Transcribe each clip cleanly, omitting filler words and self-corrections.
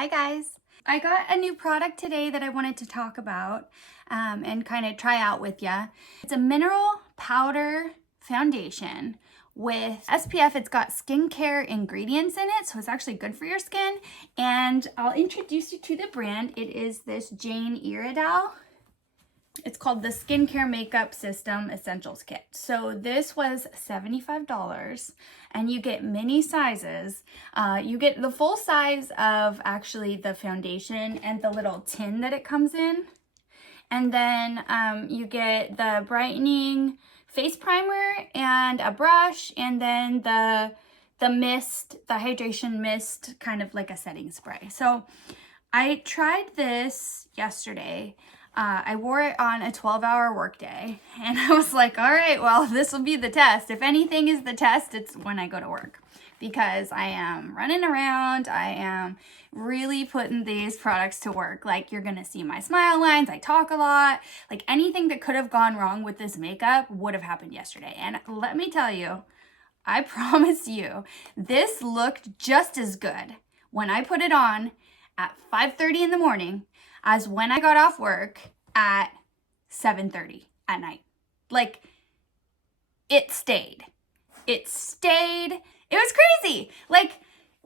Hi guys. I got a new product today that I wanted to talk about and kind of try out with ya. It's a mineral powder foundation with SPF. It's got skincare ingredients in it, so it's actually good for your skin. And I'll introduce you to the brand. It is this Jane Iredale. It's called the Skincare Makeup System Essentials Kit. So this was $75 and you get mini sizes. You get the full size of actually the foundation and the little tin that it comes in. And then you get the brightening face primer and a brush, and then the mist, the hydration mist, kind of like a setting spray. So I tried this yesterday. I wore it on a 12-hour workday, and I was like, all right, well, this will be the test. If anything is the test, it's when I go to work, because I am running around. I am really putting these products to work. Like, you're gonna see my smile lines. I talk a lot. Like, anything that could have gone wrong with this makeup would have happened yesterday. And let me tell you, I promise you, this looked just as good when I put it on at 5:30 in the morning as when I got off work at 7:30 at night. Like, it stayed. It stayed. It was crazy. Like,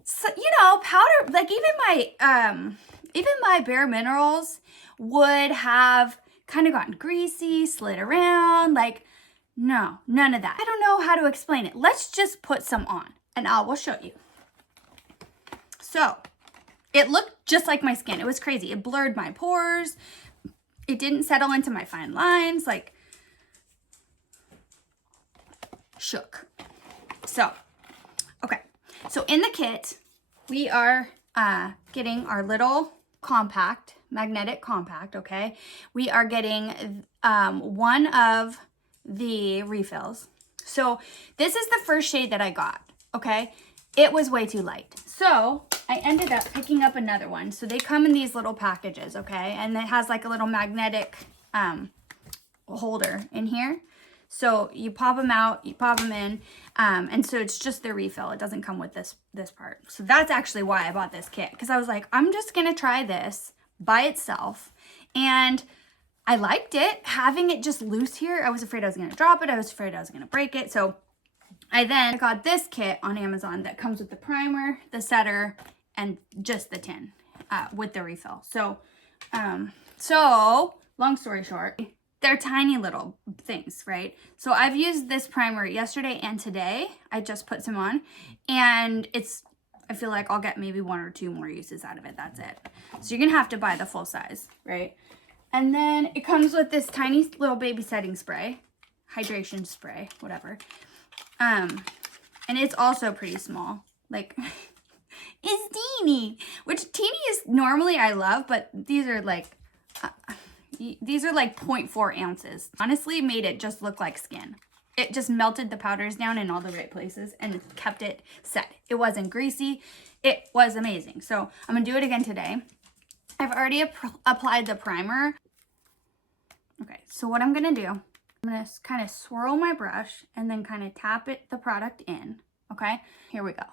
so, you know, powder, like even my Bare Minerals would have kind of gotten greasy, slid around. Like, no, none of that. I don't know how to explain it. Let's just put some on and I will show you. So, it looked just like my skin. It was crazy. It blurred my pores. It didn't settle into my fine lines. Like, shook. So, okay. So in the kit, we are getting our little compact, magnetic compact, okay? We are getting one of the refills. So this is the first shade that I got, okay? It was way too light. So I ended up picking up another one. So they come in these little packages, okay? And it has like a little magnetic holder in here. So you pop them out, you pop them in, and so it's just the refill. It doesn't come with this part. So that's actually why I bought this kit, because I was like, I'm just gonna try this by itself. And I liked it. Having it just loose here, I was afraid I was gonna drop it. I was afraid I was gonna break it. So I then got this kit on Amazon that comes with the primer, the setter, and just the tin with the refill. So, long story short, they're tiny little things, right? So I've used this primer yesterday and today. I just put some on, and I feel like I'll get maybe 1 or 2 more uses out of it. That's it. So you're gonna have to buy the full size, right? And then it comes with this tiny little baby setting spray, hydration spray, whatever. And it's also pretty small. Like, it's teeny, which teeny is normally I love, but these are like 0.4 ounces. Honestly, made it just look like skin. It just melted the powders down in all the right places and kept it set. It wasn't greasy. It was amazing. So I'm gonna do it again today. I've already applied the primer. Okay, so what I'm gonna do, I'm gonna kind of swirl my brush and then kind of tap the product in, okay? Here we go.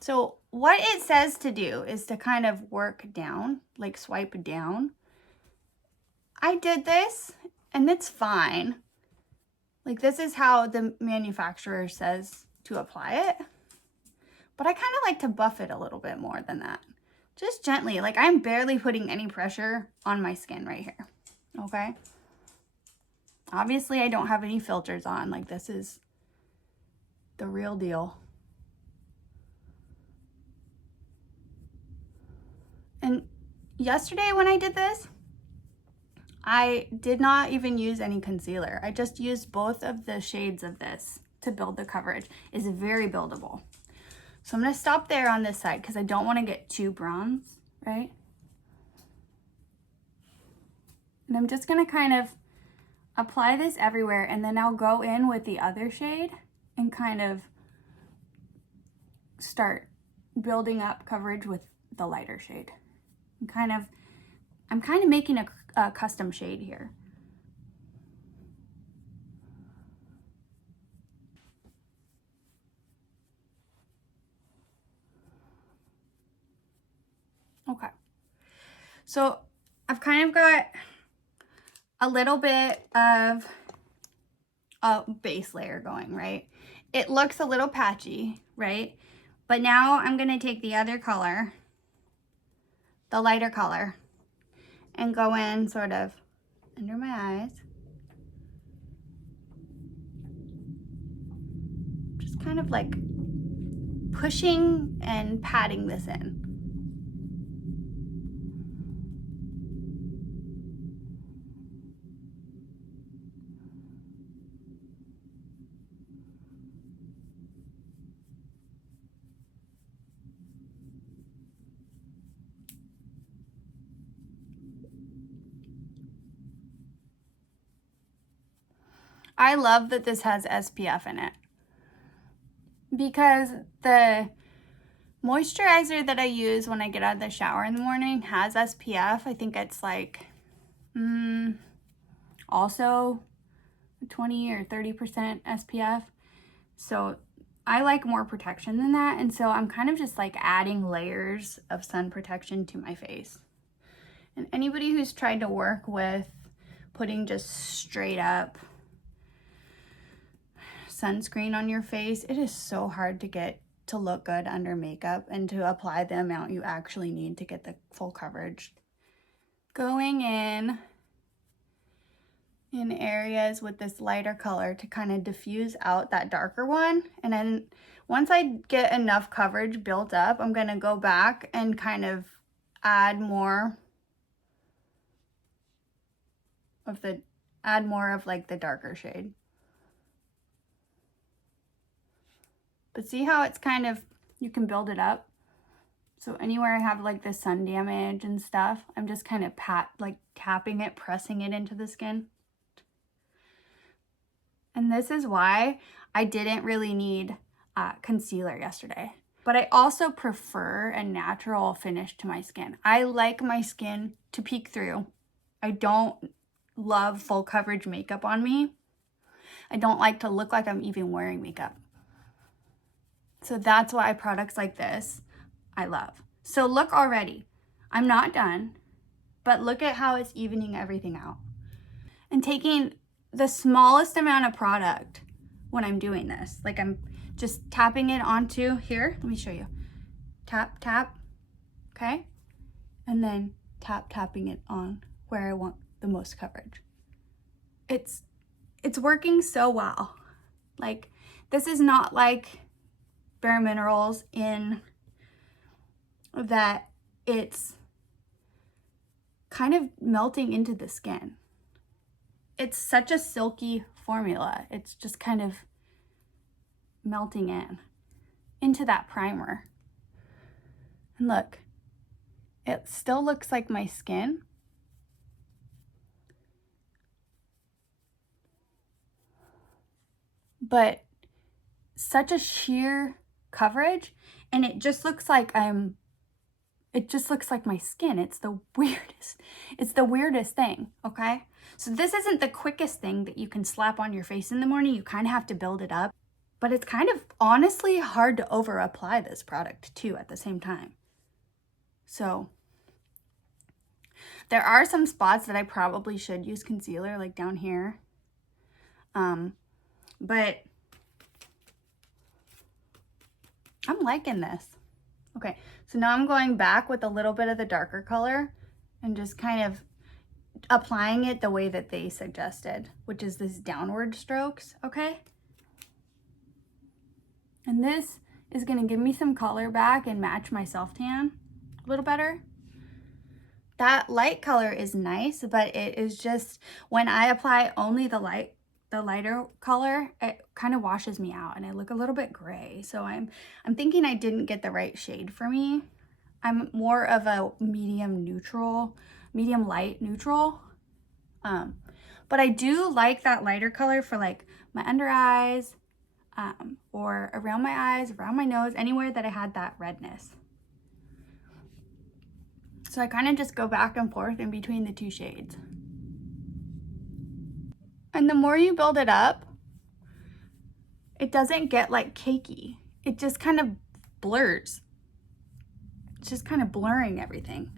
So what it says to do is to kind of work down, like swipe down. I did this and it's fine. Like, this is how the manufacturer says to apply it. But I kind of like to buff it a little bit more than that. Just gently, like I'm barely putting any pressure on my skin right here, okay? Obviously, I don't have any filters on. Like, this is the real deal. And yesterday when I did this, I did not even use any concealer. I just used both of the shades of this to build the coverage. It's very buildable. So I'm gonna stop there on this side because I don't want to get too bronze, right? And I'm just gonna kind of apply this everywhere, and then I'll go in with the other shade and kind of start building up coverage with the lighter shade. I'm kind of making a custom shade here. Okay. So I've kind of got a little bit of a base layer going, right? It looks a little patchy, right? But now I'm going to take the other color, the lighter color, and go in sort of under my eyes. Just kind of like pushing and patting this in. I love that this has SPF in it, because the moisturizer that I use when I get out of the shower in the morning has SPF. I think it's like also 20 or 30% SPF. So I like more protection than that. And so I'm kind of just like adding layers of sun protection to my face. And anybody who's tried to work with putting just straight up sunscreen on your face, it is so hard to get to look good under makeup and to apply the amount you actually need to get the full coverage. Going in areas with this lighter color to kind of diffuse out that darker one, and then once I get enough coverage built up, I'm going to go back and kind of add more of like the darker shade. But see how it's kind of, you can build it up. So anywhere I have like the sun damage and stuff, I'm just kind of tapping it, pressing it into the skin. And this is why I didn't really need concealer yesterday. But I also prefer a natural finish to my skin. I like my skin to peek through. I don't love full coverage makeup on me. I don't like to look like I'm even wearing makeup. So that's why products like this I love. So look already, I'm not done, but look at how it's evening everything out. And taking the smallest amount of product when I'm doing this, like I'm just tapping it onto here. Let me show you. Tap, tap, okay? And then tapping it on where I want the most coverage. It's working so well. Like, this is not like Bare Minerals in that it's kind of melting into the skin. It's such a silky formula. It's just kind of melting into that primer. And look, it still looks like my skin. But such a sheer coverage, and it just looks like my skin. It's the weirdest thing, okay? So this isn't the quickest thing that you can slap on your face in the morning. You kind of have to build it up, but it's kind of honestly hard to over apply this product too at the same time. So there are some spots that I probably should use concealer, like down here. But I'm liking this. Okay, so now I'm going back with a little bit of the darker color and just kind of applying it the way that they suggested, which is this downward strokes, okay? And this is gonna give me some color back and match my self-tan a little better. That light color is nice, but it is just, when I apply only the lighter color, it kind of washes me out and I look a little bit gray. So I'm thinking I didn't get the right shade for me. I'm more of a medium light neutral. But I do like that lighter color for like my under eyes, or around my eyes, around my nose, anywhere that I had that redness. So I kind of just go back and forth in between the two shades. And the more you build it up, it doesn't get like cakey. It just kind of blurs. It's just kind of blurring everything.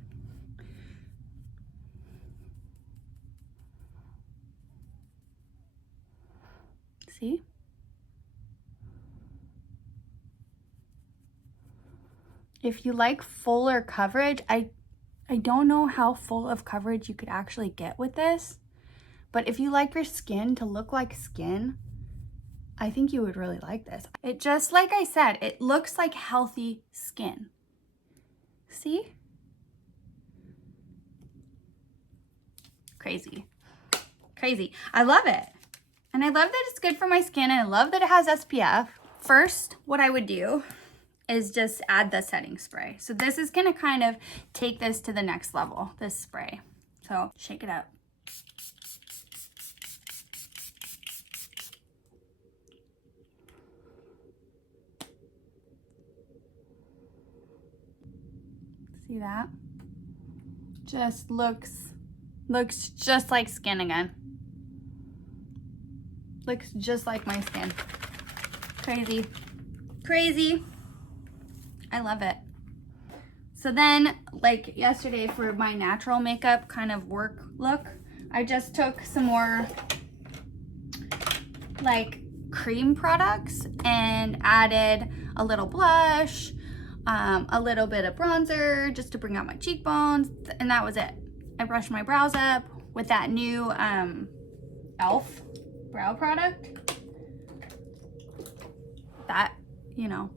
See? If you like fuller coverage, I don't know how full of coverage you could actually get with this, but if you like your skin to look like skin, I think you would really like this. It just, like I said, it looks like healthy skin. See? Crazy. Crazy. I love it. And I love that it's good for my skin, and I love that it has SPF. First, what I would do is just add the setting spray. So this is gonna kind of take this to the next level, this spray. So shake it up. See that? Just looks just like skin again. Looks just like my skin. Crazy. Crazy. I love it. So then, like yesterday for my natural makeup kind of work look, I just took some more like cream products and added a little blush, a little bit of bronzer just to bring out my cheekbones, and that was it. I brushed my brows up with that new e.l.f. brow product. That, you know.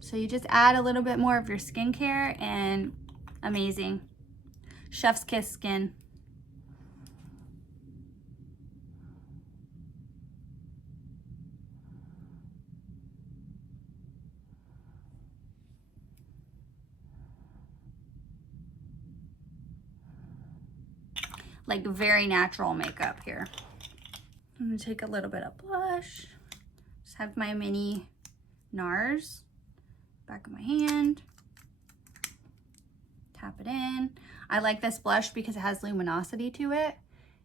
So you just add a little bit more of your skincare and amazing. Chef's kiss skin. Like very natural makeup here. I'm gonna take a little bit of blush. Just have my mini NARS. Back of my hand. Tap it in. I like this blush because it has luminosity to it.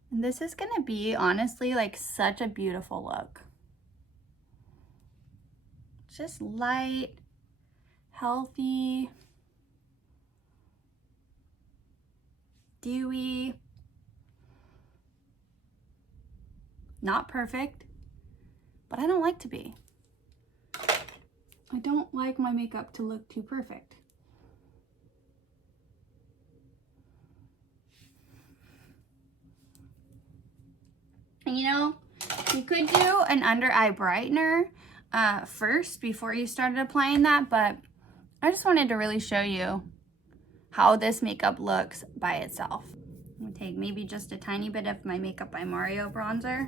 And this is gonna be, honestly, like such a beautiful look. Just light, healthy, dewy. Not perfect, but I don't like to be. I don't like my makeup to look too perfect. And you know, you could do an under eye brightener first before you started applying that, but I just wanted to really show you how this makeup looks by itself. I'm gonna take maybe just a tiny bit of my Makeup by Mario bronzer.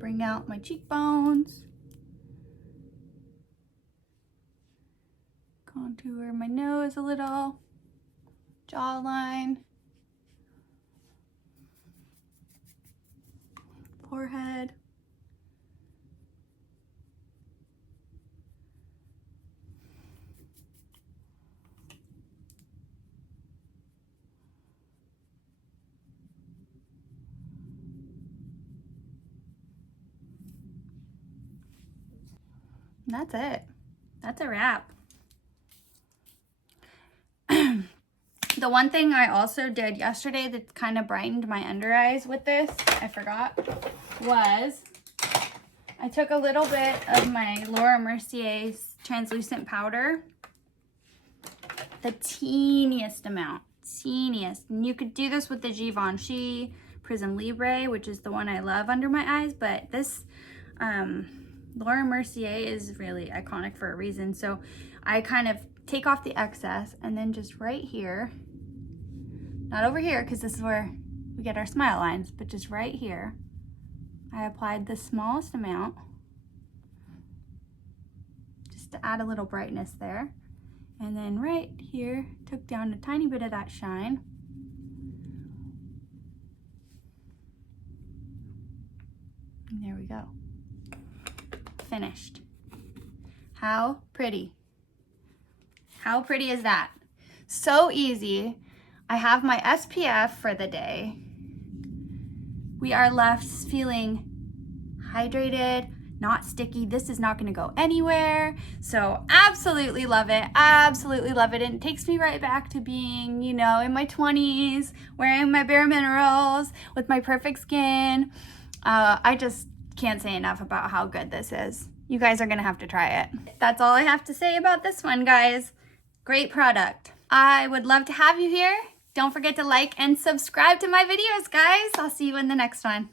Bring out my cheekbones. Contour my nose a little. Jawline. Forehead. And that's it. That's a wrap. The one thing I also did yesterday that kind of brightened my under eyes with this, I forgot, was I took a little bit of my Laura Mercier's translucent powder, the teeniest amount, teeniest. And you could do this with the Givenchy Prism Libre, which is the one I love under my eyes, but this Laura Mercier is really iconic for a reason. So I kind of take off the excess and then just right here, not over here because this is where we get our smile lines, but just right here, I applied the smallest amount just to add a little brightness there. And then right here, took down a tiny bit of that shine. And there we go. Finished. How pretty. How pretty is that? So easy. I have my SPF for the day. We are left feeling hydrated, not sticky. This is not gonna go anywhere. So absolutely love it, absolutely love it. And it takes me right back to being, you know, in my 20s, wearing my Bare Minerals with my perfect skin. I just can't say enough about how good this is. You guys are gonna have to try it. That's all I have to say about this one, guys. Great product. I would love to have you here. Don't forget to like and subscribe to my videos, guys. I'll see you in the next one.